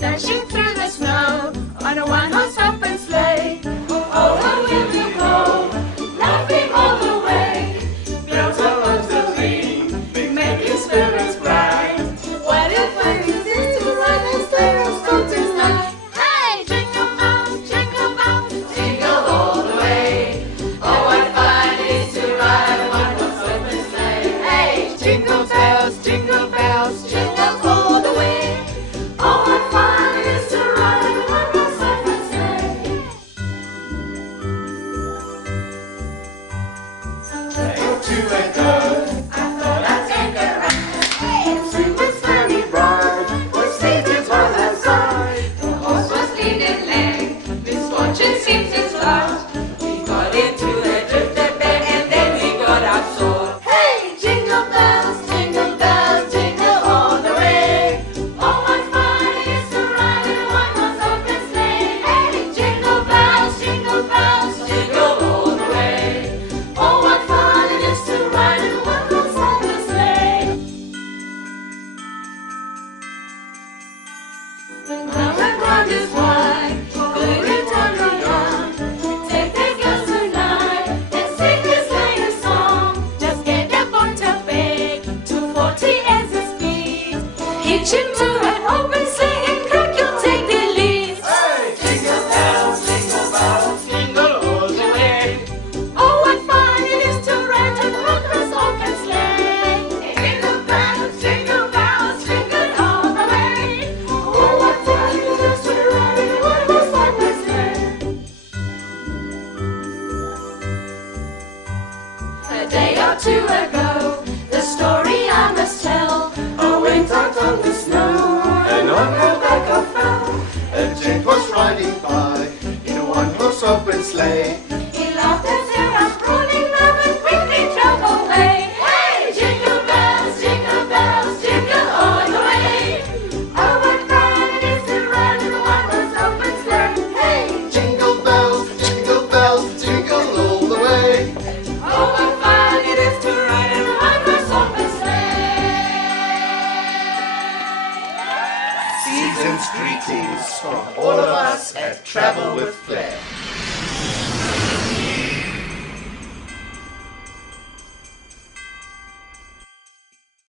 dashing through the snow on a one-horse open sleigh. Oh, how will you go, laughing all the way? Bells are on the ring, making spirits bright. What a fun it is to ride and sleigh on Sultan's night. Hey, jingle bells, jingle all the way. Oh, what fun it is to ride a one-horse open sleigh. Hey, jingle bells, jingle all the way. Oh, what fun it is to ride a one-horse open sleigh. To and go, I thought I'd take a ride. Hey, it was very bright, was seated by her side. the horse was lean and lank, misfortune seemed his lot. We got into a drifted bed and then we got out sore. Hey, jingle bells, jingle all the way. Oh, what fun it is to ride in a one-horse open sleigh. Hey, jingle bells, jingle all the way. Oh, what fun it is to ride in a one-horse open sleigh. Now and round is wide, good and turn around. Take the girls tonight and sing this latest song. Just get up on top big, 240 as the speed. Hitch into an open sleigh and crack, you'll take the lead. Hey, jingle bells, jingle all the way. Oh, what fun it is to ride in a one-horse open sleigh. Jingle bells, jingle all the way. Oh, what fun it is to ride in a one-horse open sleigh. A day or two ago, the story I must tell. I went out on the snow, and on her back I fell. A gent was riding by in a one-horse open sleigh. He laughed as there I was rolling love and quickly drove away. Hey, jingle bells, jingle all the way. Oh, what fun it is to ride in a one-horse open sleigh. Hey, Jingle bells, jingle all the way. oh, what fun it is to ride in a one-horse open sleigh. Season's greetings from all of us at Travel with Flair.